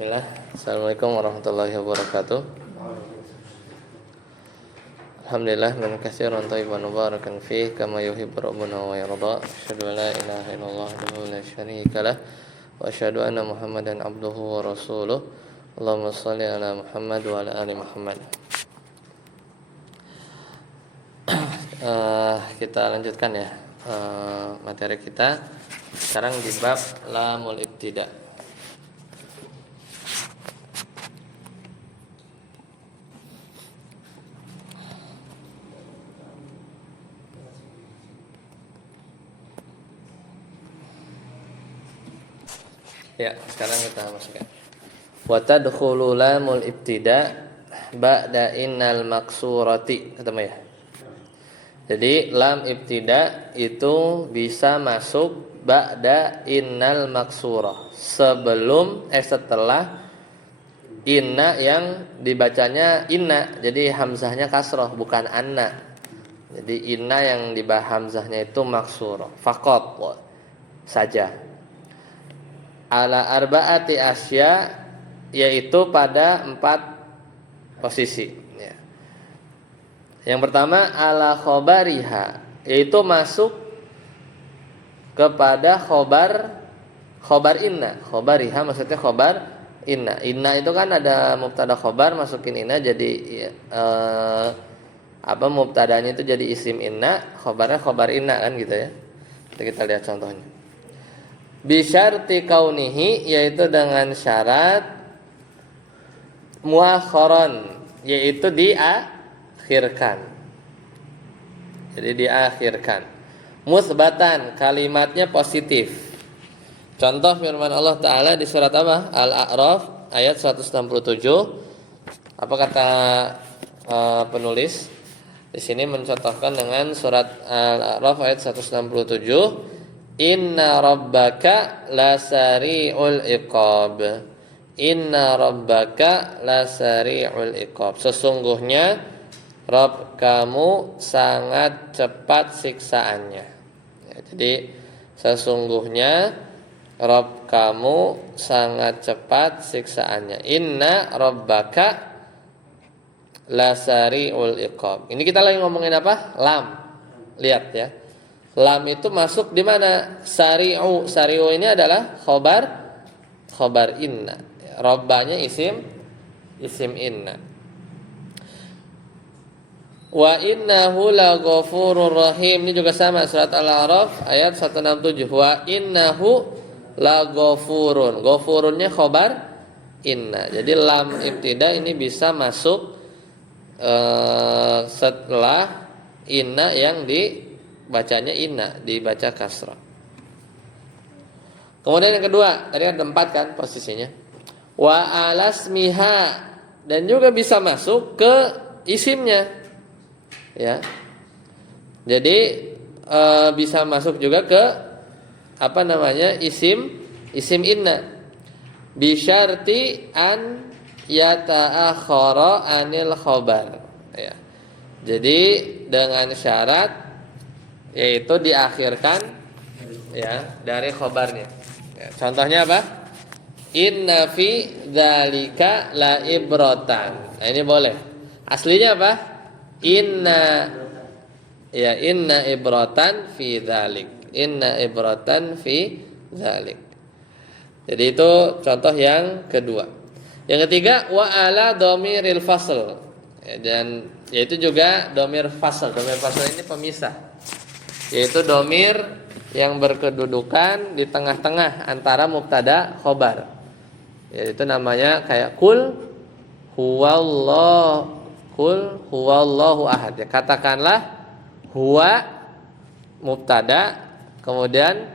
Bismillah. Assalamualaikum warahmatullahi wabarakatuh. Alhamdulillah min katsiran thayyiban mubarakan fihi kama yuhibbu rabbuna wa yarda. Asyhadu an la ilaha illallah wahdahu la syarika lah wa asyhadu anna Muhammadan abduhu wa rasuluh. Allahumma shalli ala Muhammad wa ala ali Muhammad. Kita lanjutkan ya materi kita. Sekarang di bab lamul ibtida. Ya, sekarang kita masukkan. Wa tadkhulu lamul ibtida ba'da innal maksurati, ketemu ya. Jadi lam ibtida itu bisa masuk ba'da innal maksurah, setelah inna yang dibacanya inna. Jadi hamzahnya kasroh bukan anna. Jadi inna yang dibah hamzahnya itu maksurah. Faqat saja. Ala arba'ati asya, yaitu pada 4 posisi ya. Yang pertama ala khobariha, yaitu masuk kepada khobar inna. Khobariha maksudnya khobar inna. Inna itu kan ada mubtada khobar, masukin inna jadi mubtadanya itu jadi isim inna, khobarnya khobar inna kan gitu ya. Kita lihat contohnya. Bisyarti kaunihi, yaitu dengan syarat muakharan, yaitu diakhirkan. Jadi diakhirkan. Musbatan, kalimatnya positif. Contoh firman Allah Ta'ala di surat apa? Al-A'raf ayat 167. Apa kata penulis? Di sini mencontohkan dengan surat Al-A'raf ayat 167. Inna rabbaka lasari'ul iqab. Inna rabbaka lasari'ul iqab. Sesungguhnya Rabb kamu sangat cepat siksaannya. Ya, jadi sesungguhnya Rabb kamu sangat cepat siksaannya. Inna rabbaka lasari'ul iqab. Ini kita lagi ngomongin apa? Lam. Lihat ya. Lam itu masuk di mana? Sari'u. Sari'u ini adalah khobar inna. Rabbanya isim inna. Wa innahu laghafurur rahim. Ini juga sama, surat Al-A'raf ayat 167. Wa innahu laghafurun. Ghafurunnya khobar inna. Jadi lam ibtida ini bisa masuk setelah inna yang bacanya inna, dibaca kasrah. Kemudian yang kedua, tadi ada 4 kan posisinya. Wa alasmiha, dan juga bisa masuk ke isimnya. Ya. Jadi bisa masuk juga ke isim inna. Bi syarti an yata'akhkhara anil khobar. Ya. Jadi dengan syarat yaitu diakhirkan ya dari khobarnya. Ya, contohnya apa? Inna fi dzalika la ibratan. Nah, ini boleh. Aslinya apa? Inna ibratan fi dzalik. Inna ibratan fi dzalik. Jadi itu contoh yang kedua. Yang ketiga wa ala dhamiril fasl. Ya, dan yaitu juga dhamir fasl. Dhamir fasl ini pemisah. Yaitu domir yang berkedudukan di tengah-tengah antara mubtada khobar. Yaitu namanya kayak kul huwallahu ahad. Ya, katakanlah huwa mubtada, kemudian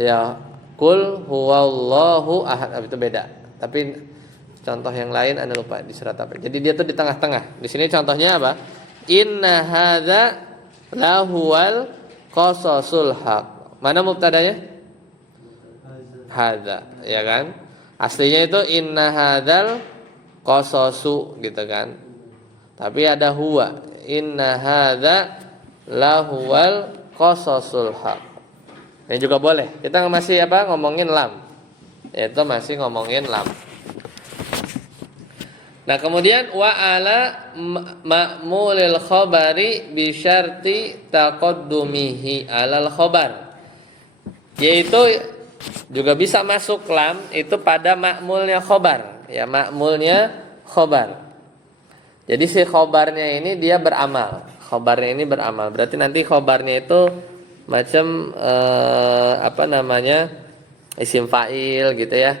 ya kul huwallahu ahad. Itu beda. Tapi contoh yang lain Anda lupa di surat apa. Jadi dia tuh di tengah-tengah. Di sini contohnya apa? Inna hadza lahuwal qasasul haq. Mana mubtadanya? Hadza, ya kan? Aslinya itu inna hadzal qasasu gitu kan. Tapi ada huwa. Inna hadza lahuwal qasasul haq. Ini juga boleh. Kita masih ngomongin lam. Itu masih ngomongin lam. Nah, kemudian wa ala ma'mulil khabari bi syarti taqaddumihi alal khabar. Yaitu juga bisa masuk lam itu pada ma'mulnya khabar, ya ma'mulnya khabar. Jadi si khabarnya ini dia beramal. Khabarnya ini beramal. Berarti nanti khabarnya itu macam isim fa'il gitu ya.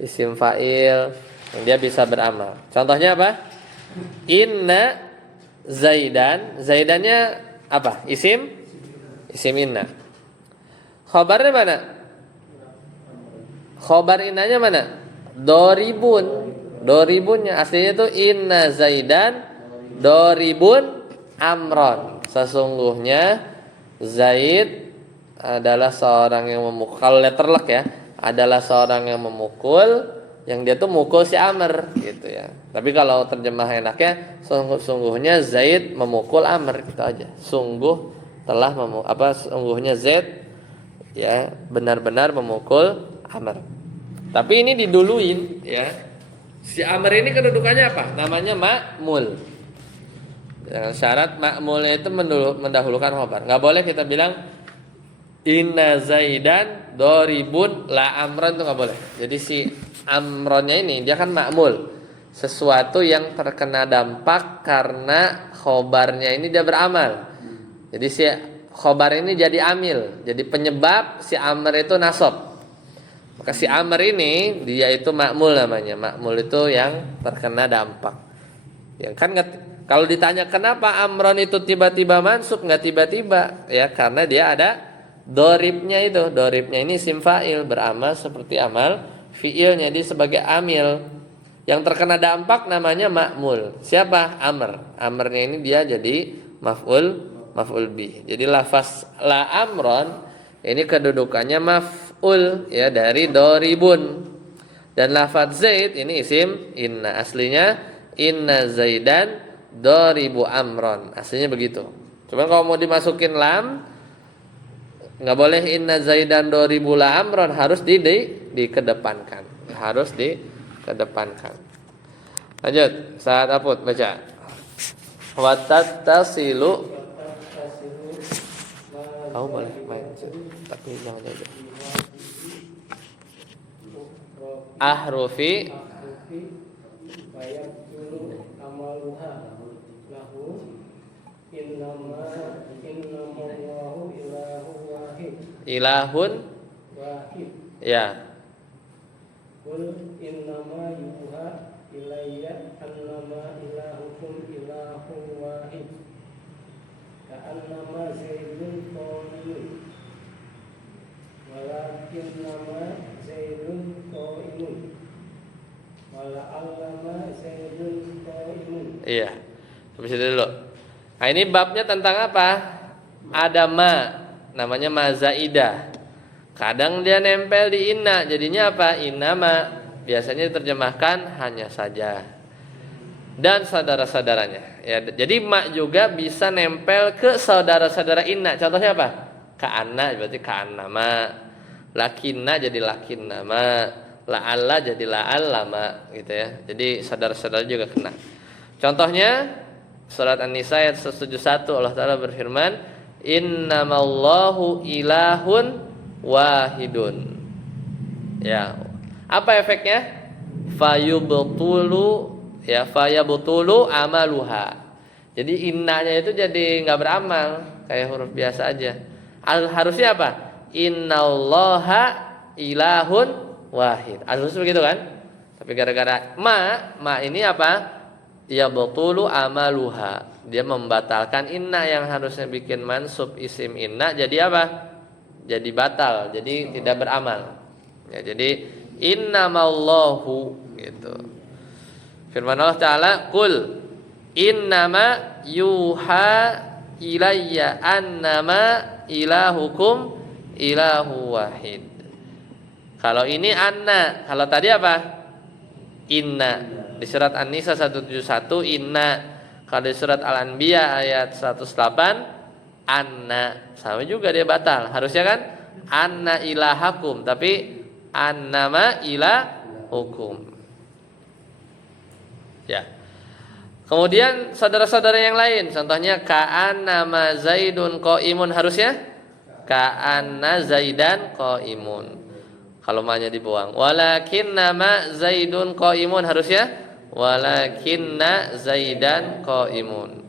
Isim fa'il yang dia bisa beramal. Contohnya apa? Inna Zaidan. Zaidannya apa? Isim inna. Khabarnya mana? Khabar innanya mana? Doribun. Doribunnya aslinya itu inna Zaidan doribun amron. Sesungguhnya Zaid adalah seorang yang memukul. Kalau letterlock ya, adalah seorang yang memukul, yang dia tuh mukul si Amr gitu ya. Tapi kalau terjemah enaknya sungguhnya Zaid memukul Amr gitu aja. Sungguh telah sungguhnya Zaid ya benar-benar memukul Amr. Tapi ini diduluin ya. Si Amr ini kedudukannya apa? Namanya ma'mul. Dengan syarat ma'mulnya itu mendahulukan khabar. Enggak boleh kita bilang inna Zaidan doribun la amron, itu enggak boleh. Jadi si amronnya ini dia kan ma'mul. Sesuatu yang terkena dampak karena khabarnya ini dia beramal. Jadi si khabar ini jadi amil, jadi penyebab si Amr itu nasab. Maka si Amr ini dia itu ma'mul namanya. Ma'mul itu yang terkena dampak. Ya kan kalau ditanya kenapa Amron itu tiba-tiba mansub, enggak tiba-tiba ya, karena dia ada doribnya itu. Doribnya ini isim fa'il, beramal seperti amal fi'ilnya, dia sebagai amil. Yang terkena dampak namanya ma'mul. Siapa? Amr. Amrnya ini dia jadi maf'ul bih. Jadi lafaz la amron ini kedudukannya maf'ul ya dari doribun. Dan lafaz Zaid ini isim inna. Aslinya inna Zaidan doribu amron. Aslinya begitu. Cuman kalau mau dimasukin lam enggak boleh inna Zaidan doribu la amron, harus dikedepankan. Harus dikedepankan. Lanjut, saat aput baca. Wa tattasilu. Kamu boleh main, tapi jangan aja. Ahrufi ilahun ya. Qul innama yuha ilayya annama ilahukum ilahun wahid. Ka'annama Zaidun qa'imun. Walakinnama Zaidun qa'imun. Wala'allama Zaidun qa'imun. Iya. Sampai situ dulu. Nah, ini babnya tentang apa? Ada namanya ma zaidah. Kadang dia nempel di inna, jadinya apa? Innama. Biasanya diterjemahkan hanya saja. Dan saudara-saudaranya. Ya, jadi ma juga bisa nempel ke saudara-saudara inna. Contohnya apa? Ka'anna berarti ka'annama. Lakinna jadi lakinnama. La'alla jadi la'allama gitu ya. Jadi saudara-saudara juga kena. Contohnya surat An-Nisa ayat 171 Allah Ta'ala berfirman, innamallahu ilahun wahidun. Ya. Apa efeknya? Fayubtulu amaluha. Jadi innanya itu jadi enggak beramal, kayak huruf biasa aja. Harusnya apa? Innallaha ilahun wahid. Harusnya begitu kan? Tapi gara-gara ma ini apa? Ya batulu amaluha. Dia membatalkan inna yang harusnya bikin mansub isim inna jadi apa? Jadi batal, jadi tidak beramal. Ya, jadi innamallahu gitu. Firman Allah Ta'ala, Qul innama yuha ilayya annama ilahukum ilahu wahid. Kalau ini anna, kalau tadi apa? Inna. Di surat An-Nisa 171 inna. Kalau di surat Al-Anbiya ayat 108 anna. Sama juga dia batal. Harusnya kan anna ilahakum, tapi annama ila hukum. Ya. Kemudian saudara-saudara yang lain, contohnya ka'annama Zaidun qaimun, harusnya ka'anna Zaidan qaimun. Kalau ma-nya dibuang. Walakinna ma Zaidun qaimun, harusnya walakinna Zaidan qaimun.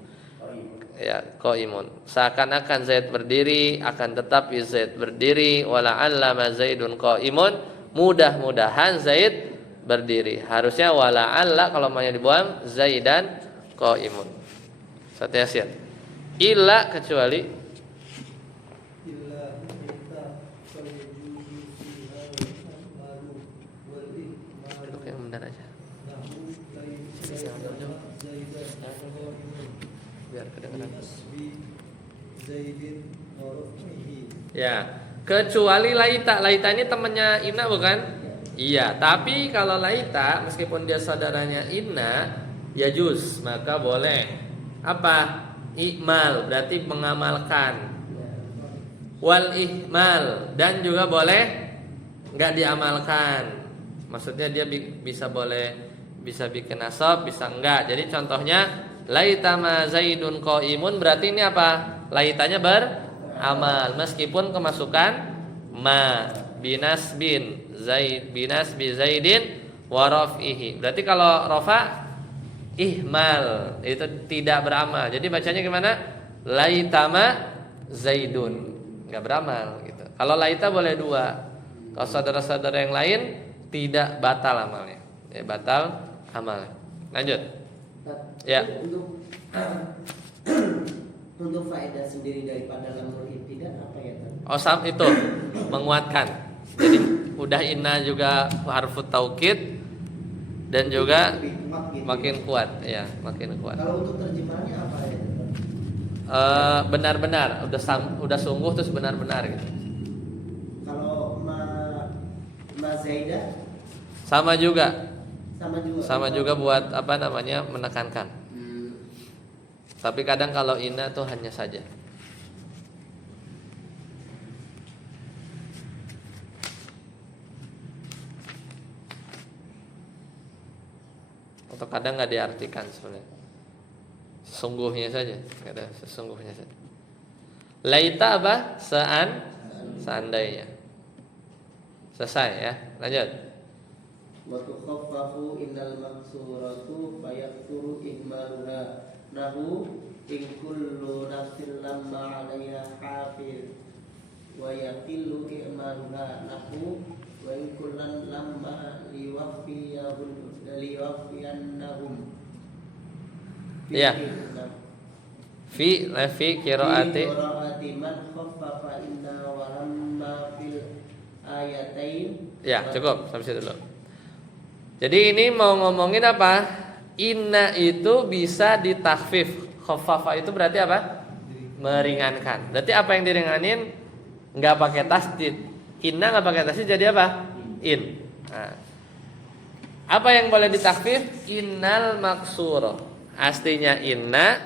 Ya, qaimun. Seakan-akan Zaid berdiri, akan tetapi Zaid berdiri. Wala'allama Zaidun qaimun, mudah-mudahan Zaid berdiri. Harusnya wala'alla, kalau ma-nya dibuang, Zaidan qaimun. Satu Yasin. Illa, kecuali duduk yang benar aja. Biar kedengaran. Ya, kecuali laita. Laita ini temannya Inna bukan? Iya, tapi kalau laita meskipun dia saudaranya Inna, ya juz, maka boleh apa? Ikmal, berarti mengamalkan. Wal ihmal, dan juga boleh nggak diamalkan. Maksudnya dia bisa bikin nasab, bisa enggak. Jadi contohnya laita ma Zaidun qaimun, berarti ini apa? Laitanya beramal meskipun kemasukan ma binas bin Zaid binas bi Zaidin wa raf'ihi. Berarti kalau rafa ihmal itu tidak beramal. Jadi bacanya gimana? Laita ma Zaidun, enggak beramal gitu. Kalau laita boleh dua. Kalau saudara-saudara yang lain tidak batal amalnya. Ya, batal amalnya. Lanjut. Ya. Untuk faedah sendiri daripada lamul ibtidah apa ya? Oh, itu menguatkan. Jadi udah inna juga harfu taukid dan juga makin kuat, ya, makin kuat. Kalau untuk terjemahannya apa ya? Benar-benar, udah sungguh terus benar-benar gitu. Kalau ma Zaidah Sama juga. sama juga buat apa namanya menekankan. Tapi kadang kalau inna tuh hanya saja. Atau kadang nggak diartikan sebenarnya. Sesungguhnya saja, nggak ada sesungguhnya saja. Laita apa? Seandainya. Selesai ya. Lanjut. wa tukhaffafu innal maksuratu fayakturu ihmaluha nahu in kullu nafsin lamma 'alaiha hafiz wa yaqillu ihmaluha nahu wa in kullan lamma liwaffiyannahum. Ya. Fi qiraati man khaffafa inna wa lamma fil ayatain. Ya, cukup sampai situ dulu. Jadi ini mau ngomongin apa? Inna itu bisa ditakhfif. Khaffafa itu berarti apa? Meringankan. Berarti apa yang diringanin? Enggak pakai tasdid. Inna enggak pakai tasdid jadi apa? In. Nah. Apa yang boleh ditakhfif? Innal maksuro. Aslinya inna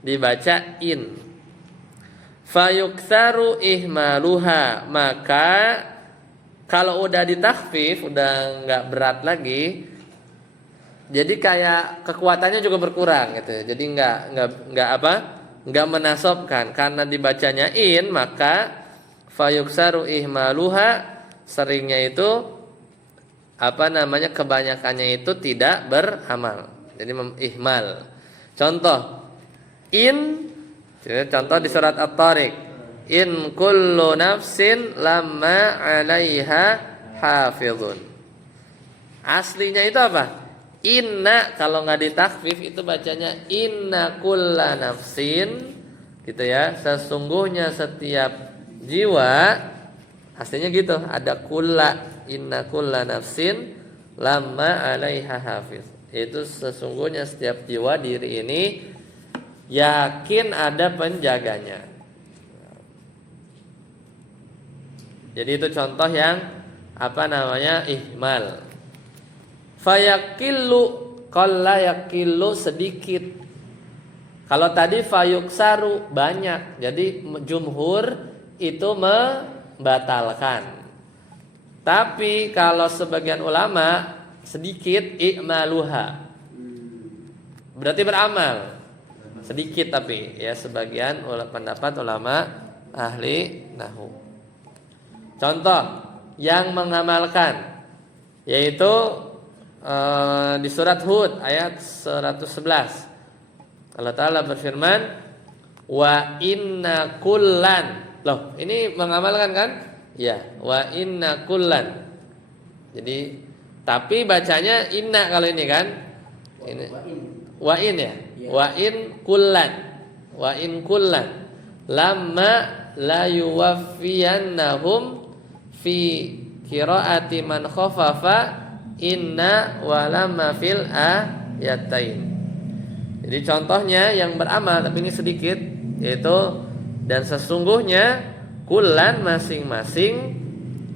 dibaca in. Fayuktsaru ihmaluha, maka kalau udah ditakhfif, udah nggak berat lagi, jadi kayak kekuatannya juga berkurang gitu. Jadi nggak menasobkan karena dibacanya in, maka fayuksaru ihmaluha, seringnya itu apa namanya kebanyakannya itu tidak beramal. Jadi ihmal. Contoh contoh di surat At-Tariq. In kullu nafsin lamma 'alaiha hafizun. Aslinya itu apa? Inna, kalau nggak ditakhfif itu bacanya inna kulla nafsin, gitu ya. Sesungguhnya setiap jiwa, aslinya gitu. Ada kulla, inna kulla nafsin lamma 'alaiha hafiz. Itu sesungguhnya setiap jiwa diri ini yakin ada penjaganya. Jadi itu contoh yang apa namanya ihmal. Fayakillu, qalla yakillu sedikit. Kalau tadi fayuksaru banyak. Jadi jumhur itu membatalkan. Tapi kalau sebagian ulama sedikit i'maluha. Berarti beramal. Sedikit tapi ya sebagian pendapat ulama ahli nahwu. Contoh yang mengamalkan yaitu di surat Hud ayat 111. Allah Ta'ala berfirman, wa inna kullan. Loh, ini mengamalkan kan? Ya, wa inna kullan. Jadi, tapi bacanya inna kalau ini kan? Ini wa in ya. Wa in kullan. Wa in kullan. Lamma la yuwaffiyannahum fi qiraati man khafafa inna wa lamma fil ayatain. Jadi contohnya yang beramal tapi ini sedikit yaitu dan sesungguhnya kullan masing-masing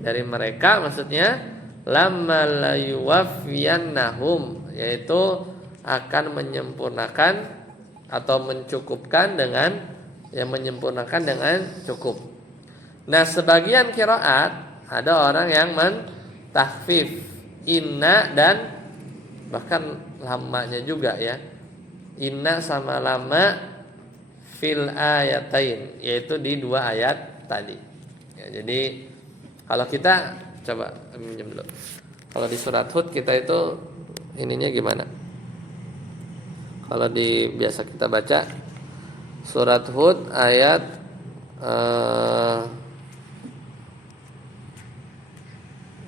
dari mereka maksudnya lamma la yuwaffiyannahum yaitu akan menyempurnakan atau mencukupkan dengan yang menyempurnakan dengan cukup. Nah, sebagian qiraat ada orang yang mentahfif inna dan bahkan lamanya juga ya. Inna sama lama fil ayatain yaitu di dua ayat tadi. Ya, jadi kalau kita coba minjem dulu. Kalau di surat Hud kita itu ininya gimana? Kalau di biasa kita baca surat Hud ayat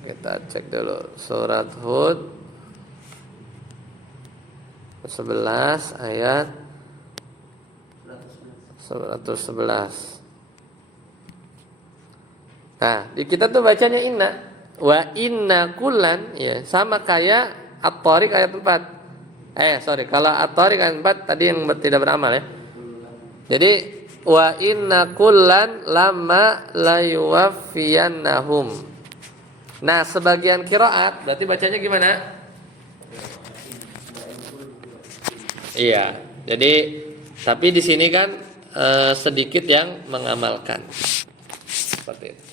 kita cek dulu surat Hud 11 ayat 111. Nah, di kita tuh bacanya inna wa inna kullan ya sama kayak At-Tariq ayat 4. Kalau At-Tariq ayat 4 tadi yang tidak beramal ya. Jadi wa inna kullan lamma la yuwaffiyannahum. Nah, sebagian qiraat berarti bacanya gimana? Iya. Jadi tapi di sini kan sedikit yang mengamalkan. Seperti itu.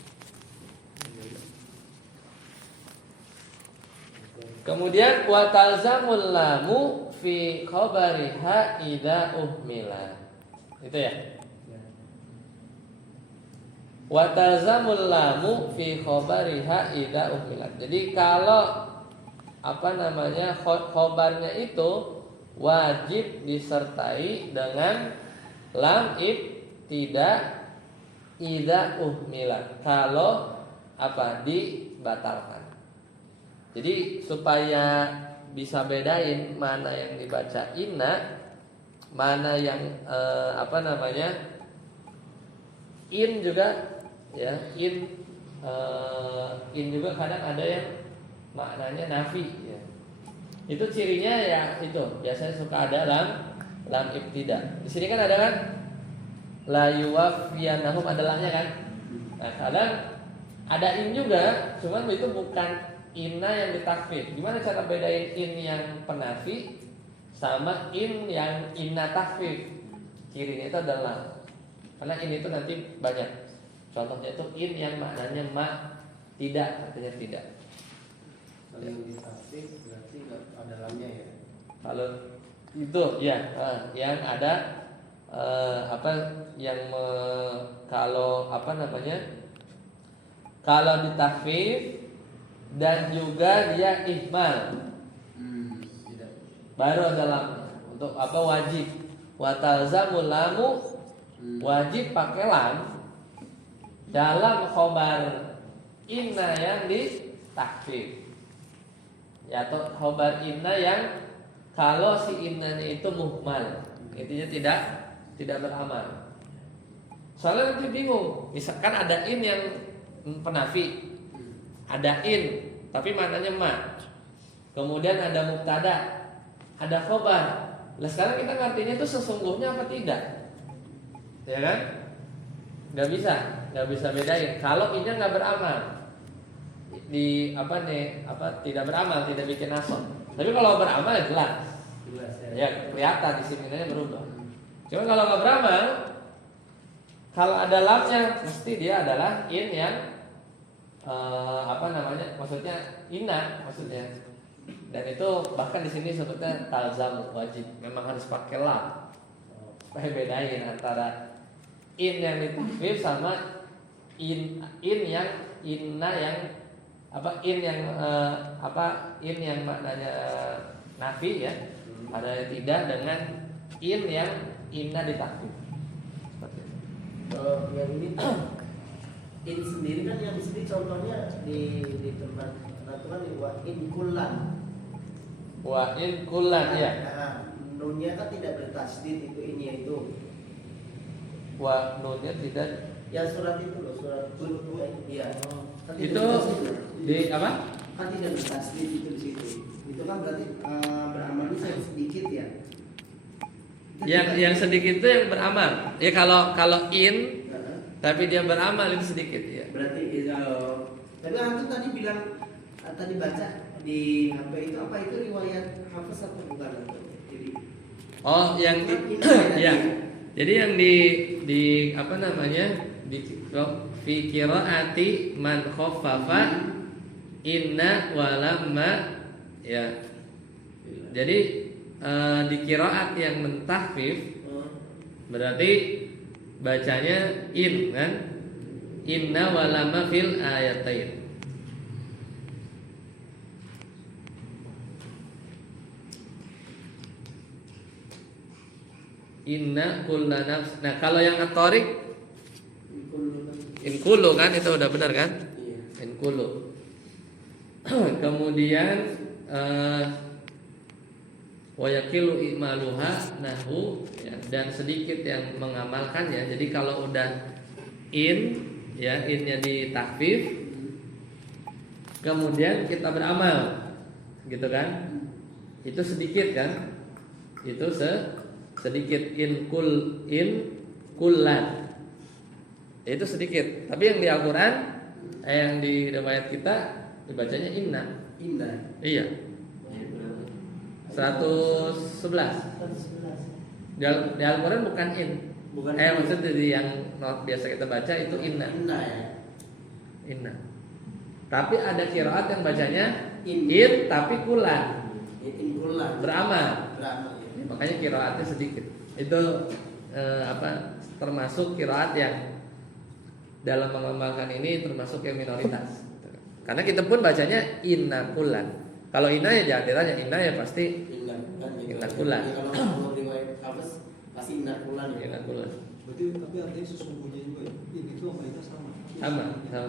Kemudian wa talzamul lamu fi khabariha idza uhmila. Itu ya. Wa talzamul lamu fi khabariha idza uhmila. Jadi kalau khabarnya itu wajib disertai dengan lam ibtida idza uhmila. Kalau dibatalkan. Jadi supaya bisa bedain mana yang dibaca inna, mana yang in juga ya, in juga kadang ada yang maknanya nafi ya. Itu cirinya ya itu biasanya suka ada lam ibtida. Di sini kan ada kan la yuwaffiyannahum ada lamnya kan. Nah, kadang ada in juga, cuman itu bukan inna yang ditakfif. Gimana cara bedain in yang penafi sama in yang inna takfif? Cirinya itu adalah karena in itu nanti banyak. Contohnya itu in yang maknanya tidak, artinya tidak. Kalau yang ditakfif berarti nggak ada lamnya ya. Kalau itu ya yang ada kalau ditakfif dan juga dia ihmal baru ada lamnya untuk wajib wa talzamul lamu wajib pakai lam dalam khobar inna yang ditakfif ya atau khobar inna yang kalau si innanya itu muhmal intinya tidak beramal. Soalnya nanti bingung misalkan ada in yang penafi ada in tapi maknanya ma. Kemudian ada mubtada, ada khobar. Lah sekarang kita ngartinya itu sesungguhnya apa tidak? Ya kan? Gak bisa bedain. Kalau innya nggak beramal, tidak beramal, tidak bikin asal. Tapi kalau beramal ya jelas ya kelihatan di sini berubah. Cuma kalau nggak beramal, kalau ada lamnya mesti dia adalah in yang apa namanya? Maksudnya inna maksudnya. Dan itu bahkan di sini sebutnya talzam wajib. Memang harus pakai lam. Supaya bedain antara in yang ditakfif sama in yang inna yang in yang maknanya nafi ya. Ada yang tidak dengan in yang inna ditakfif. Seperti itu. Yang ini in sendiri kan yang sendiri contohnya di tempat aturan di wa in kullan. Wa in kullan ya. Nah, nunnya kan tidak bertasydid itu ini itu. Wa nunnya tidak. Ya surat itu loh, surat iya. Kan tidak Itu bertasydid. di apa? Kan tidak bertasydid itu di situ. Itu kan berarti beramalnya sedikit ya. Yang sedikit itu yang beramal. Ya kalau in Nah, tapi dia beramal itu sedikit ya. berarti tapi antum tadi bilang tadi baca di HP itu apa itu riwayat Hafiz atau bukan? Jadi Oh, yang di, ya. Jadi yang di apa namanya? Di fi qiraati man khaffafa inna walamma ya. Jadi di qiraat yang mentahfif berarti bacanya in kan? Inna walamma fil ayatain. Inna kulla nafs. Nah, kalau yang at-tariq in kullu kan itu udah benar kan? In kullu. Kemudian wa yaqilu i'maluha nahu ya, dan sedikit yang mengamalkannya. Jadi kalau udah in ya, innya ditakfif kemudian kita beramal gitu kan? Itu sedikit kan? Itu sedikit in kullan itu sedikit, tapi yang di Al-Quran yang di riwayat kita dibacanya inna. Iya 111 di Al-Quran bukan in maksudnya di yang biasa kita baca itu inna ya. inna, tapi ada qiraat yang bacanya in tapi kullan beramal. Makanya qiraatnya sedikit. Itu termasuk qiraat yang dalam mengamalkan ini termasuk yang minoritas. Karena kita pun bacanya inna kullan. Kalau inna ya jangan ditanya, inna ya pasti inna kullan. Kalau riwayat Hafiz pasti inna kullan ya. Inna kullan. Berarti tapi artinya sesungguhnya juga ya. Ini itu sama itu sama. Sama.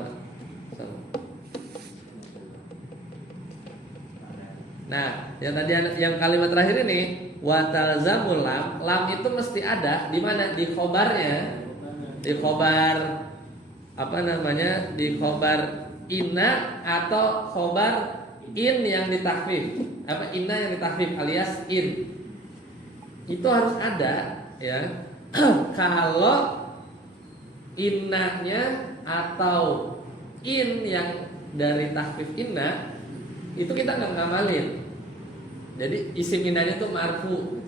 Nah, yang tadi yang kalimat terakhir ini wa talzamul lam itu mesti ada di mana? Di khobarnya. Di khobar apa namanya? Di khobar inna atau khobar in yang ditakfif. Apa inna yang ditakfif alias in. Itu harus ada ya. Kalau innanya atau in yang dari takfif inna itu kita nggak ngamalin. Jadi isim innanya itu marfu.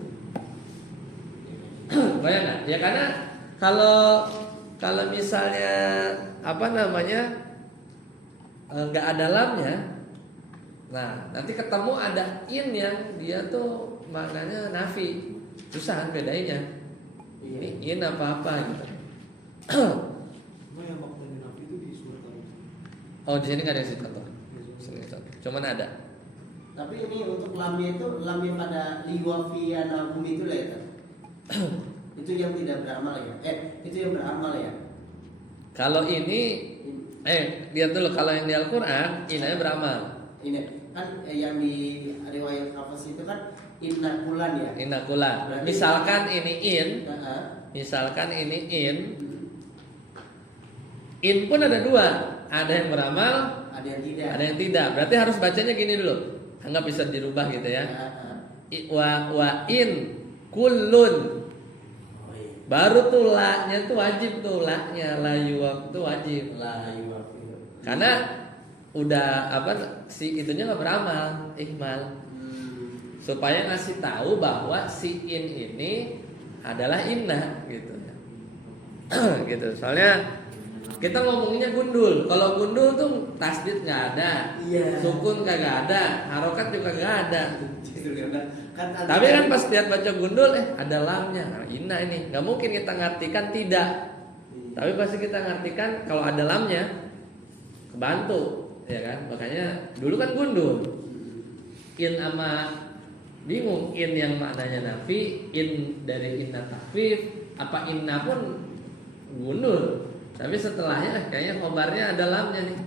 Bayang nggak? Ya karena kalau misalnya apa namanya nggak ada lamnya, nah nanti ketemu ada in yang dia tuh maknanya nafi, susah bedainnya. Ini in apa gitu. Nah, yang maknanya nafi itu di surat tadi. Oh di sini nggak ada contoh. Cuman ada. Tapi ini untuk lamnya itu lamnya pada liwafiyanahum itu lah ya. Itu yang tidak beramal ya. Itu yang beramal ya. Kalau ini lihat dulu kalau yang di Al-Qur'an inanya beramal. Ini kan yang di riwayat Hafiz itu kan inna kulan ya. Inna kula. Berarti- Misalkan ini in, Nah, misalkan ini in pun ada dua, ada yang beramal, ada yang tidak. ada yang tidak. Berarti harus bacanya gini dulu. Anggap bisa dirubah gitu ya. Wa in kullun. Oh, iya. Baru tuh la-nya tuh wajib tuh la-nya la yuwaf tuh wajib. La yuwafiyu. Karena udah si itunya nggak beramal, ihmal. Supaya ngasih tahu bahwa si in ini adalah inna gitu. Gitu. Soalnya Kita ngomonginnya gundul. Kalau gundul tuh tasdid nggak ada, Iya. sukun kagak ada, harokat juga nggak ada. Gitu kan Tapi kan pas lihat baca gundul, ada lamnya. Nah, inna ini nggak mungkin kita ngartikan tidak. Tapi pasti kita ngartikan kalau ada lamnya, kebantu, ya kan? Makanya dulu kan gundul. In ama bingung, in yang maknanya nafi, in dari inna takfif, apa inna pun gundul. Tapi setelahnya kayaknya khobarnya ada lamnya nih.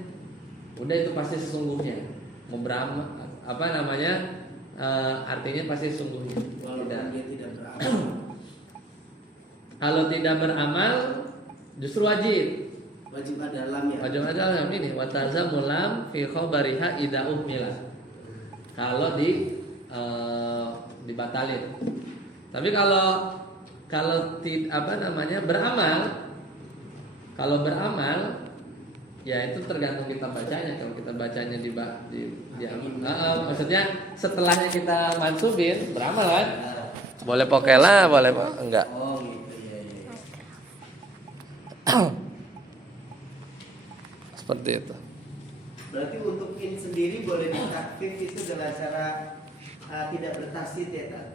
Udah itu pasti sesungguhnya. Mubram apa namanya? Artinya pasti sesungguhnya. walaupun Tidak. dia tidak beramal. Kalau tidak beramal justru wajib. Wajib ada lamnya. Wajib ada lam ini wa talzamul lam fi khabariha idza uhmila. Kalau dibatalin. Tapi kalau apa namanya beramal, kalau beramal ya itu tergantung kita bacanya. Kalau kita bacanya maksudnya setelahnya kita mansubin beramal kan? Boleh pokela, boleh enggak. Oh gitu ya. Seperti itu. Berarti untuk in sendiri boleh ditakfif itu dengan cara tidak bertasdid ya kan?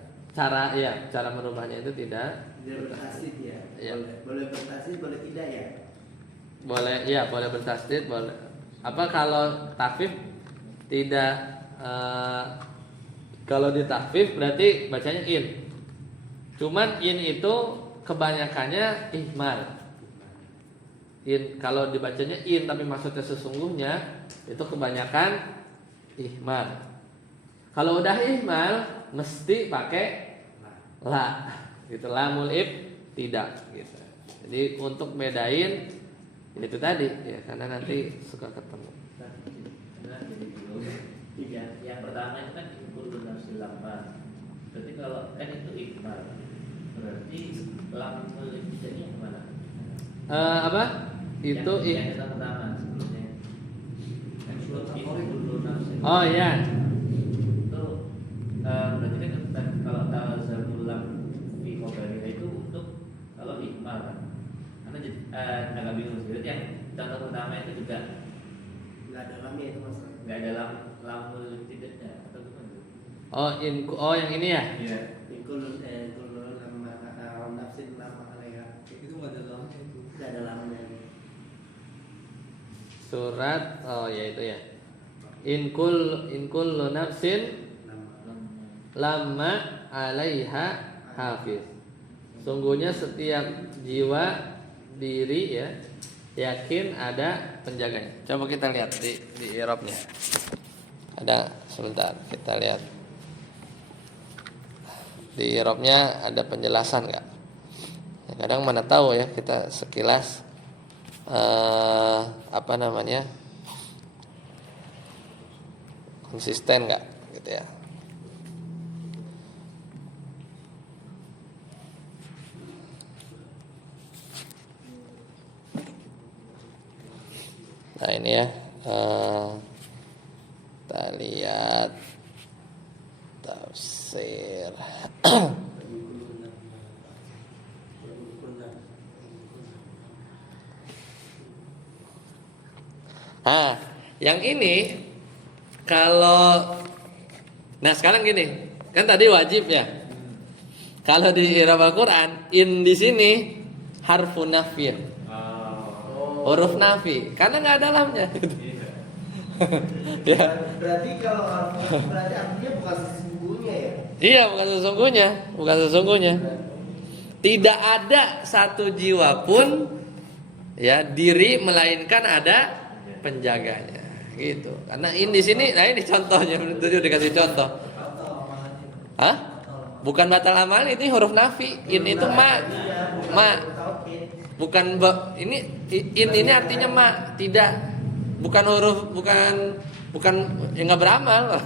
Cara merubahnya itu tidak Bertasdid ya. Iya. Boleh bertasdid, boleh tidak ya. boleh bertasdid, boleh. Apa kalau takfif tidak kalau ditakfif berarti bacanya in. Cuman in itu kebanyakannya ihmal. In kalau dibacanya in tapi maksudnya sesungguhnya itu kebanyakan ihmal. Kalau udah ihmal mesti pakai la. Gitu lamul tidak gitu. Jadi untuk bedain itu tadi ya karena nanti suka ketemu. Yang pertama itu kan kullu nafsil lamma. Berarti kalau kan itu ikmal. Berarti lamul ibtida'nya yang mana? Apa? Itu yang pertama sebelumnya. Kan kullu nafsil. Oh iya. Itu berarti kan kalau talzamul lam fi khabariha itu untuk kalau ikmal kan. Karena agak bingung sih. Yang contoh pertama itu juga Nggak ada lamnya itu mas. nggak ada lamul ibtida'nya atau gimana? Oh yang ini ya. Iya. Kullu lama nafsin lama alaiha. Itu nggak ada lamanya itu. Nggak ada lamnya. Surat ya itu ya. In kullu nafsin lamma 'alaiha hafiz. Sungguhnya setiap jiwa diri ya yakin ada penjaganya. Coba kita lihat di i'rabnya. Ada sebentar kita lihat. Di i'rabnya ada penjelasan enggak? Ya, kadang mana tahu ya kita sekilas apa namanya? Konsisten enggak gitu ya. Nah ini ya kita lihat tafsir. Yang ini kalau sekarang gini, kan tadi wajib ya. Kalau di i'rab Al-Qur'an in di sini harfun nafiyah. Huruf nafi karena nggak ada lamnya. Ya. Berarti kalau berarti artinya bukan sesungguhnya ya. Iya, bukan sesungguhnya. Tidak ada satu jiwa pun ya diri melainkan ada penjaganya. Gitu. Karena in di sini, nah ini contohnya, itu dikasih contoh. Hah? Bukan batal amal, ini huruf nafi. In itu ma. Bukan ini in artinya ma, tidak. Bukan huruf, bukan yang nggak beramal.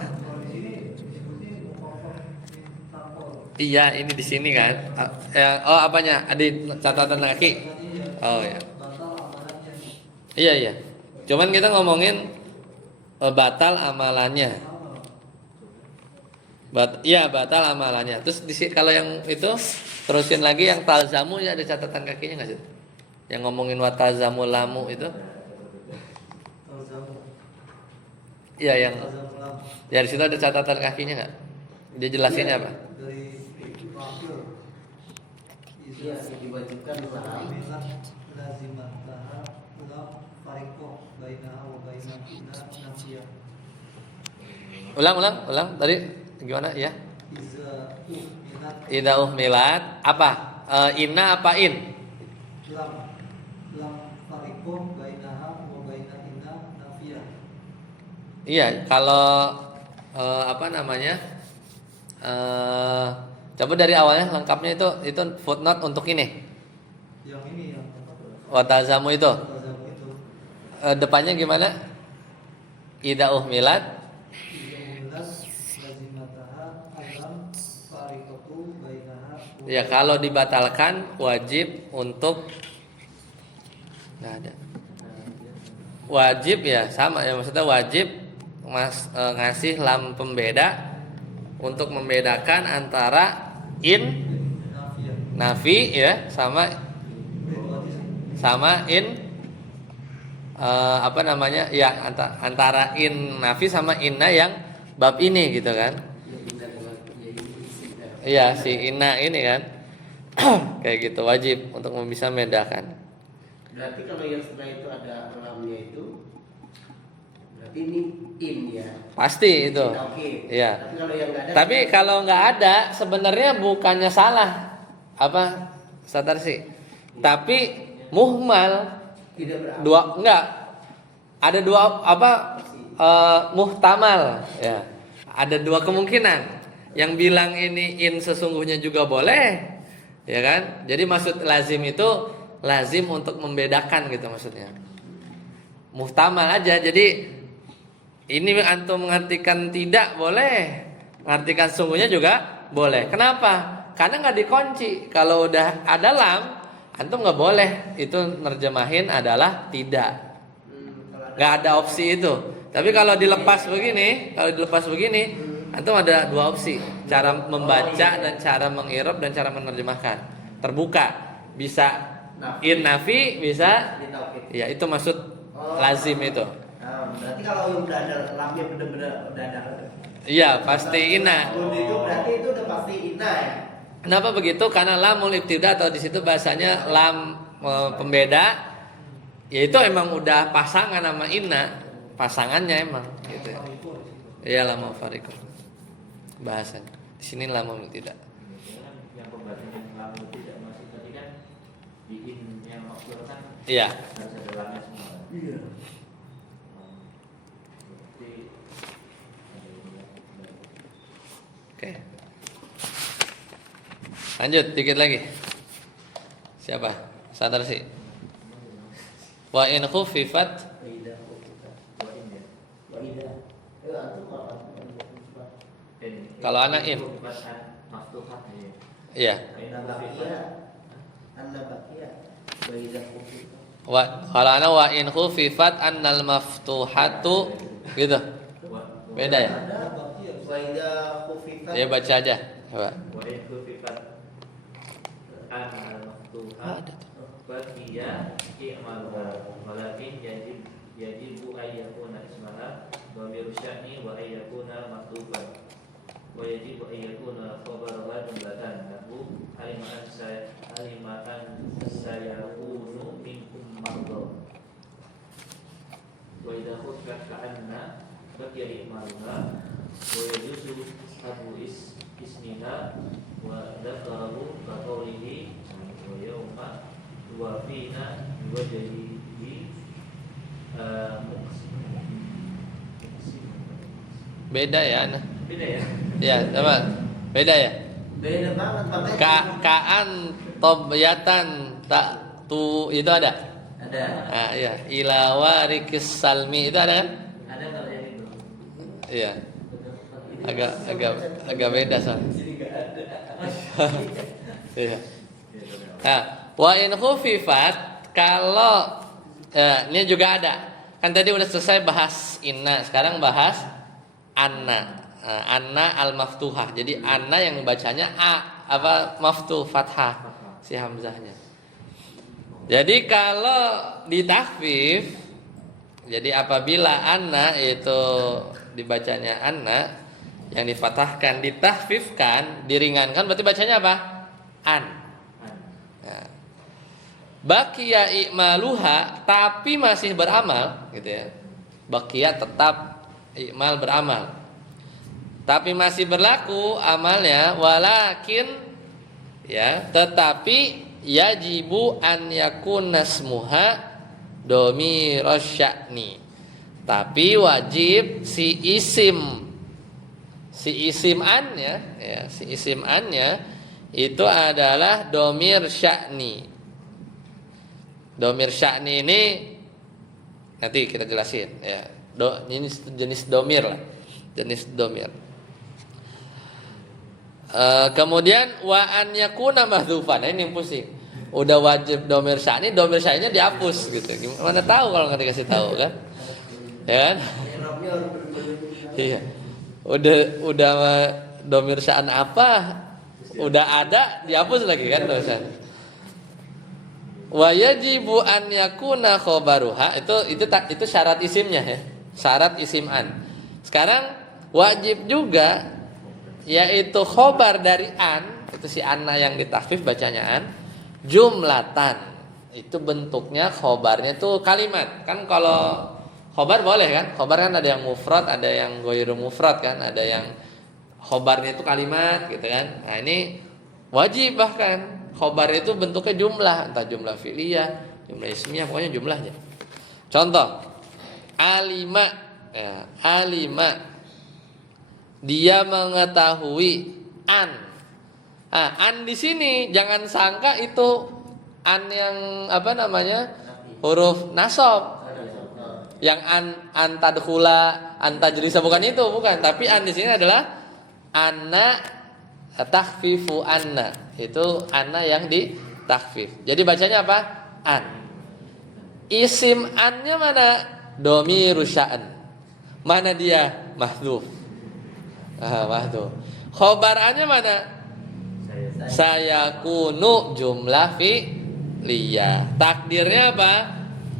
Iya, ini di sini kan. Oh, apanya? Ada catatan kaki. Oh ya. Iya. Cuman kita ngomongin batal amalannya. Batal amalannya. Terus kalau yang itu terusin lagi yang talzamu ya ada catatan kakinya nggak sih? Yang ngomongin watazamu lamu itu. Tazamu. Iya yang Tazamu lam. ya di situ ada catatan kakinya nggak? Dia jelasinnya apa? Dari wakil. Iya, diwajibkan lam. Milat lazimat laha lam farikoh bainaha wa baina inna nafiyah. Ulang tadi gimana ya? Iza minat Idza uhmilat apa? Inna apa in? lam farikoh bainaha wa baina inna nafiyah. Iya, kalau apa namanya? Coba dari awalnya lengkapnya itu footnote untuk ini. Yang ini yang Watazamu itu. tazamu itu. Depannya gimana? Idza uhmilat. Iza milat lazimataha alam farikotu bainaha wa Ya kalau dibatalkan wajib untuk nggak ada. Wajib ya sama ya maksudnya wajib ngasih lam pembeda untuk membedakan antara in nafiyah. nafi ya sama in apa namanya ya antara in nafi sama inna yang bab ini gitu kan. Iya si inna ini kan kayak gitu wajib untuk bisa membedakan. Berarti kalau yang setelah itu ada lamnya itu berarti ini in ya. Pasti itu. Oke. Iya. Tapi kalau yang nggak ada. Tapi kalau nggak ada sebenarnya bukannya salah apa Satar sih. Tapi muhmal tidak beramal. ada dua apa muhtamal ya. Ada dua kemungkinan. Yang bilang ini in sesungguhnya juga boleh, ya kan? Jadi maksud lazim itu lazim untuk membedakan gitu maksudnya. Muhtamal aja. Jadi ini antum mengartikan tidak boleh, mengartikan sungguhnya juga boleh. Kenapa? Karena nggak dikunci. Kalau udah ada lam, antum nggak boleh itu nerjemahin adalah tidak. Nggak ada opsi itu. Tapi kalau dilepas begini, antum ada dua opsi, cara membaca dan cara mengirob dan cara menerjemahkan. Terbuka, bisa in nafi, bisa ya itu maksud lazim itu. Berarti kalau yang udah ada lamnya benar-benar udah ada. Iya, pasti inna. Itu berarti itu udah pasti inna ya. Kenapa begitu? Karena lamul ibtida atau di situ bahasanya lam pembeda, yaitu emang udah pasangan sama inna, pasangannya emang gitu. Iya lam fariqah. Bahasanya. Di sini lamul ibtida. Yang pembahasan yang lalu tidak masuk tadi kan di in yang maksud kan Iya. harus ada lamnya semua. Iya. Oke. Lanjut dikit lagi. Siapa? Sadar sih. Wa in khuffifat Waidah kita. Waidah. Antum kalau kalau anak in. Maftuhat ya. Iya. An-Nabatiyah. Waidah kita. Kalau anak wa in khuffifat annal maftuhatu gitu. Beda ya? Waidah khufifat. Ya baca aja. Coba. Wa in khufifat al-maftuhat fa hiya i'maluha walakin yajibu ay yakuna ismaha dhamir sya'ni wa ay yakuna maktufan wa yajibu ay yakuna khabaraha jumlatan lahu aliman sayakunu minkum mardo wa idza khufifat ka'anna baqiya i'maluha wa yajuzu abu isniha wa dzakarahu ka qawlihi wa yawma wa fina wa jadihi Beda ya anak. beda ya. Ya, coba. Beda ya? Beda banget makanya. Kaan tobyatan tak tu itu ada. Ada Ah iya, ila warikis salmi itu ada kan? ada kalau yang itu Iya. Agak beda soalnya. Jadi nggak ada. Iya. Nah, wa in khufifat kalau ini juga ada. Kan tadi udah selesai bahas inna, sekarang bahas anna. Anna al-maftuhah. Jadi anna yang bacanya a apa maftuh fathah si hamzahnya. Jadi kalau ditahfif, jadi apabila anna itu dibacanya anna, yang difatahkan ditahfifkan, diringankan, berarti bacanya apa? An. Nah, baqiya i'maluha, tapi masih beramal, gitu ya. Baqiya tetap i'mal beramal, tapi masih berlaku amalnya, walakin ya, tetapi yajibu an yakuna ismuha dhamiras sya'ni. Tapi wajib si isim annya, ya, si isim annya itu adalah dhamir sya'ni. Dhamir sya'ni ini nanti kita jelasin, ya. Ini jenis dhamir lah, jenis dhamir. Kemudian wa an yakuna mahdzufan. Ini yang pusing. Udah wajib dhamir sya'ninya dihapus gitu. Gimana tahu kalau nggak dikasih tahu kan? Ya kan? Iya. Udah dhamir sya'an apa? Udah ada dihapus lagi kan dosen. Wa yajibu an yakuna khabaruha, itu syarat isimnya ya. Syarat isim an. Sekarang wajib juga yaitu khobar dari an, itu si anna yang ditahfif bacanya an, jumlatan. Itu bentuknya khobarnya itu kalimat. Kan kalau khobar boleh kan? Khobar kan ada yang mufrad, ada yang ghairu mufrad kan, ada yang khobarnya itu kalimat gitu kan. Nah, ini wajib bahkan khobar itu bentuknya jumlah, entah jumlah fi'liyah, jumlah ismiyah, pokoknya jumlahnya. Contoh, alima, ya, alima, dia mengetahui an. An di sini jangan sangka itu an yang apa namanya, huruf nasab. Yang an tadkhula, an tajrisa, bukan itu, bukan. Tapi an di sini adalah anna takhfifu anna. Itu anna yang ditakhfif. Jadi bacanya apa? An. Isim annya mana? Dhamirus sya'an. Mana dia? Mahdzuf. Mahdzuf. Khobarannya mana? Saya kunu jumlah fi'liyah. Takdirnya apa?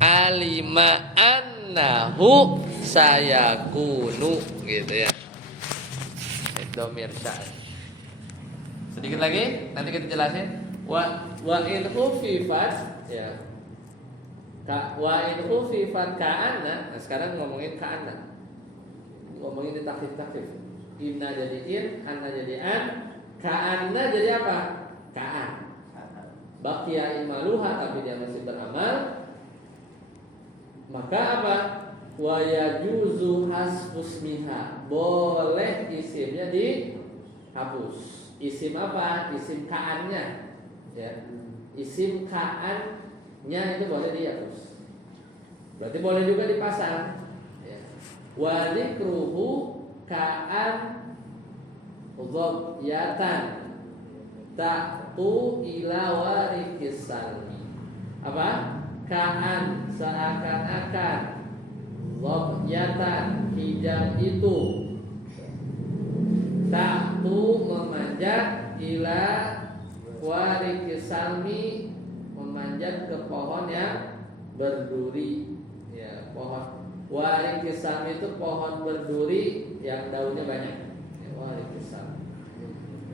Alima annahu saya kunu, gitu ya. Dhamir sya'an. Sedikit lagi nanti kita jelasin. Wa in khufifat, ya. Wa in khufifat ka'anna. Nah, sekarang ngomongin ka'anna. Ngomongin di takhfif. Inna jadi in, anna jadi an, ka'anna jadi apa? Ka'an. Baqiya imaluha, tapi dia masih beramal. Maka apa? Wa yajuzu hasfusmiha, boleh isimnya dihapus. Isim apa? Isim ka'annya, ya. Isim ka'annya itu boleh dihapus. Berarti boleh juga dipasang, ya. Wa dzikruhu ka'an dhabiyatan ta'tu ila warikis salmi. Apa? Ka'an seakan-akan, dhabiyatan hijab itu, ta'tu memanjat, ila warikis salmi memanjat ke pohon yang berduri, ya, pohon warikis salmi itu pohon berduri yang daunnya banyak, ya, warikis salmi.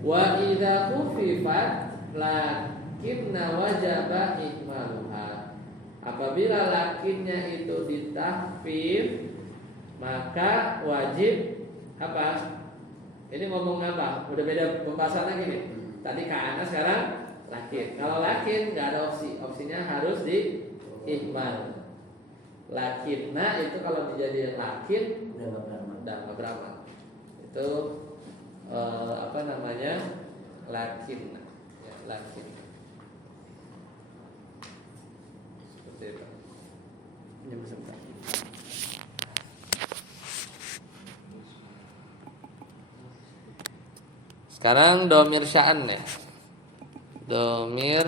Wa idza khufifat lakinna wajaba ikmaluha. Apabila lakinnya itu ditahfif, maka wajib apa? Ini ngomong apa? Udah beda pembahasan lagi nih. Tadi ka'ana, sekarang lakin. Kalau lakin nggak ada opsi, opsinya harus di ihmal. Lakinna itu kalau dijadikan lakin udah nggak beramal. Itu apa namanya? Lakin, ya, lakin. Seperti itu. Ini sebentar. Sekarang dhamir sya'an ya. Dhamir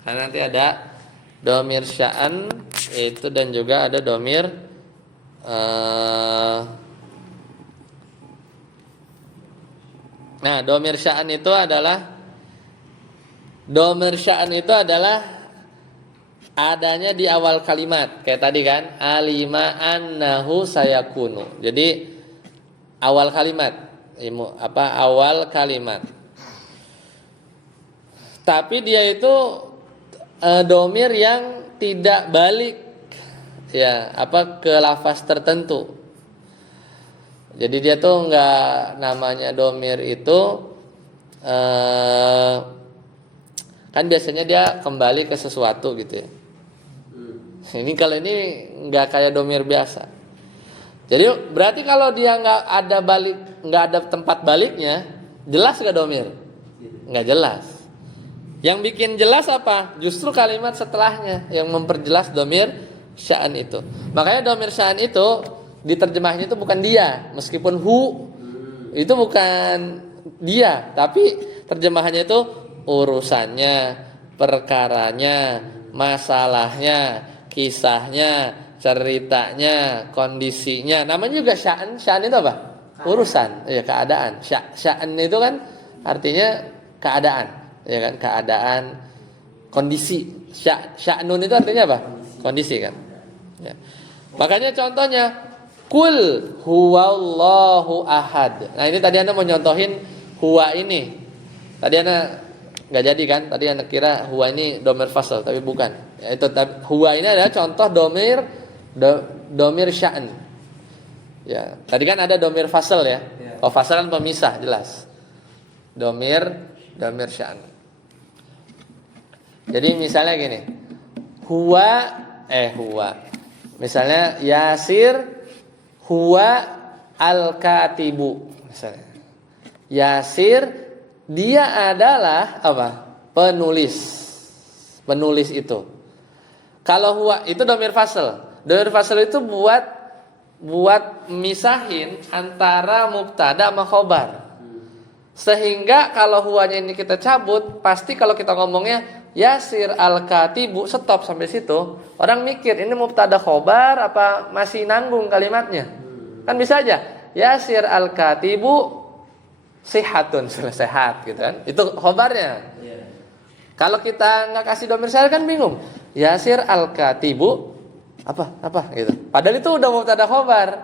karena nanti ada dhamir sya'an itu, dan juga ada dhamir Nah, domir sya'an itu adalah adanya di awal kalimat. Kayak tadi kan, alima annahu sayakunu. Jadi awal kalimat. Awal kalimat. Tapi dia itu domir yang tidak balik ke lafaz tertentu. Jadi dia tuh nggak, namanya domir itu kan biasanya dia kembali ke sesuatu gitu ya. Ini kalau ini nggak kayak domir biasa. Jadi berarti kalau dia nggak ada tempat baliknya, jelas nggak domir? Nggak jelas. Yang bikin jelas apa? Justru kalimat setelahnya yang memperjelas domir sya'an itu. Makanya domir sya'an itu diterjemahnya itu bukan dia, meskipun itu bukan dia, tapi terjemahannya itu urusannya, perkaranya, masalahnya, kisahnya, ceritanya, kondisinya. Namanya juga sya'an. Sya'an itu apa? Urusan, ya, keadaan. Sya'an itu kan artinya keadaan. Ya kan, keadaan, kondisi. Sya'nun itu artinya apa? Kondisi kan. Ya. Makanya contohnya kul huwallahu ahad. Nah, ini tadi Anda mau nyontohin huwa ini. Tadi Anda nggak jadi kan? Tadi Anda kira huwa ini domir fasl, tapi bukan. Ya, itu huwa ini adalah contoh domir sya'an. Ya, tadi kan ada domir fasl ya. Oh, fasl kan pemisah, jelas. Domir sya'an. Jadi misalnya gini, huwa. Misalnya Yasir huwa al-katibu. Misalnya Yasir dia adalah apa? Penulis itu. Kalau huwa itu domir fasl. Domir fasl itu buat misahin antara mubtada sama khobar. Sehingga kalau huwanya ini kita cabut, pasti kalau kita ngomongnya Yasir al-katibu, stop sampai situ. Orang mikir ini mubtada khobar apa masih nanggung kalimatnya? Kan bisa aja Yasir al-katibu sihatun, sehat gitu kan. Itu khobarnya. Kalau kita nggak kasih domir sya'an kan bingung. Yasir al-katibu apa gitu. Padahal itu udah mubtada khobar.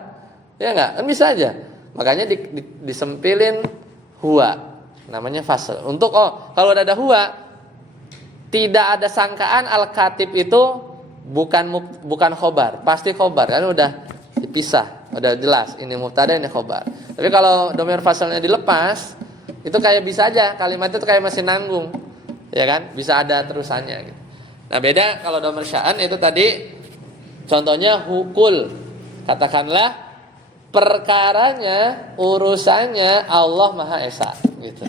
Ya nggak? Kan bisa aja. Makanya disempilin huwa. Namanya fasl. Untuk kalau ada huwa, tidak ada sangkaan al-katib itu bukan khobar, pasti khobar kan udah dipisah, udah jelas ini mubtada ini khobar. Tapi kalau domir faslnya dilepas, itu kayak bisa aja kalimat itu kayak masih nanggung, ya kan? Bisa ada terusannya gitu. Nah, beda kalau domir sya'an itu tadi contohnya hukul. Katakanlah perkaranya, urusannya Allah Maha Esa gitu.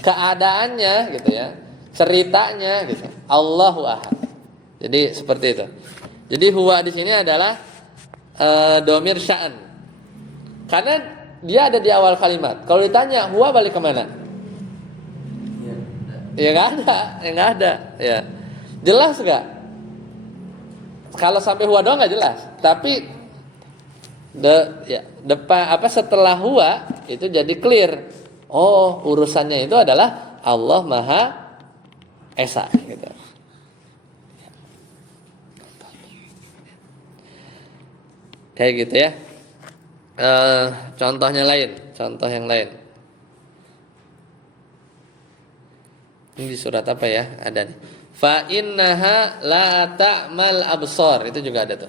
Keadaannya gitu ya. Ceritanya gitu. Allahu ahad. Jadi seperti itu. Jadi huwa di sini adalah domir sya'an. Karena dia ada di awal kalimat. Kalau ditanya huwa balik kemana? Ya nggak ada. Ya jelas nggak? Kalau sampai huwa doang nggak jelas. Tapi setelah huwa itu jadi clear. Oh, urusannya itu adalah Allah Maha Esa gitu. Kayak gitu ya. Contoh yang lain. Ini di surat apa ya? Ada nih. Fa innaha la ta'mal absar. Itu juga ada tuh.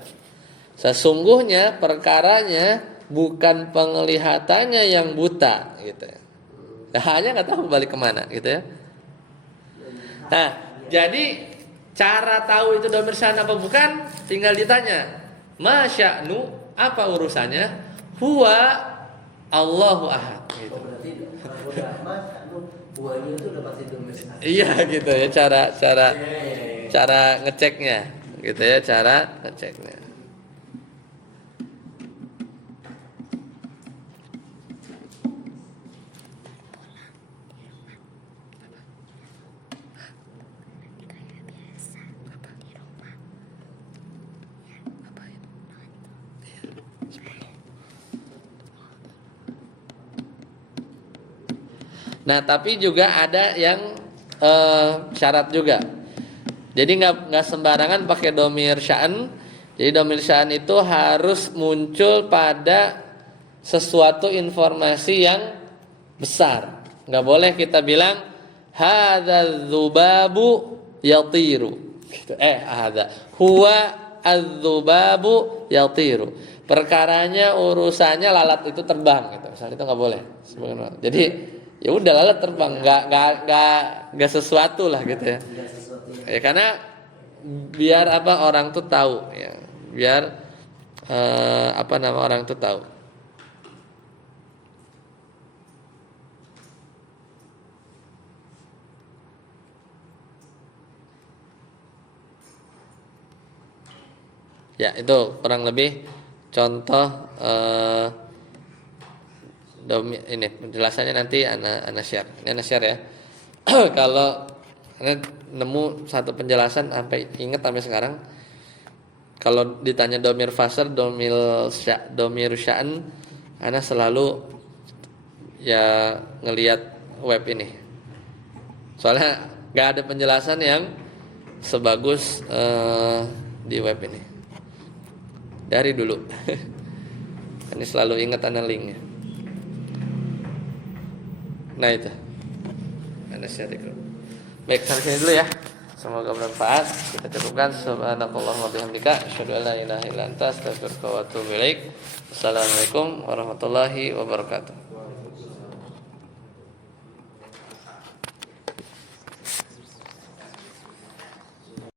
Sesungguhnya perkaranya bukan penglihatannya yang buta gitu. Hanya nggak tahu balik kemana gitu ya. Nah, jadi cara tahu itu domir sya'an apa bukan, tinggal ditanya. Ma sya'nu, apa urusannya? Huwa Allahu ahad gitu. Berarti huwanya itu udah pasti domir sya'an. Iya gitu ya cara ngeceknya gitu ya, cara ngeceknya. Nah, tapi juga ada yang syarat juga. Jadi nggak sembarangan pakai domir sya'an. Jadi domir sya'an itu harus muncul pada sesuatu informasi yang besar. Nggak boleh kita bilang hadza dzubabu yatiru. Gitu. Hadza huwa adzubabu yatiru. Perkaranya urusannya lalat itu terbang gitu. Misalnya itu nggak boleh. Jadi ya udah lalat terbang, nggak sesuatu lah gitu ya. Tidak sesuatu yang Ya karena biar apa orang tuh tahu ya. Biar orang tuh tahu. Ya, itu kurang lebih contoh ini penjelasannya nanti ana share. Ini ana share ya. Kalau ana nemu satu penjelasan sampai ingat sampai sekarang. Kalau ditanya domir fasal, domir sya'an, ana selalu ya ngelihat web ini. Soalnya nggak ada penjelasan yang sebagus di web ini. Dari dulu. Ini selalu ingat ana linknya. Nah itu. Ana share di grup. Baik, sampai sini dulu ya. Semoga bermanfaat. Kita cukupkan. Subhanakallahumma wa bihamdika asyhadu an la ilaha illa anta astaghfiruka wa atubu ilaik. Assalamualaikum warahmatullahi wabarakatuh.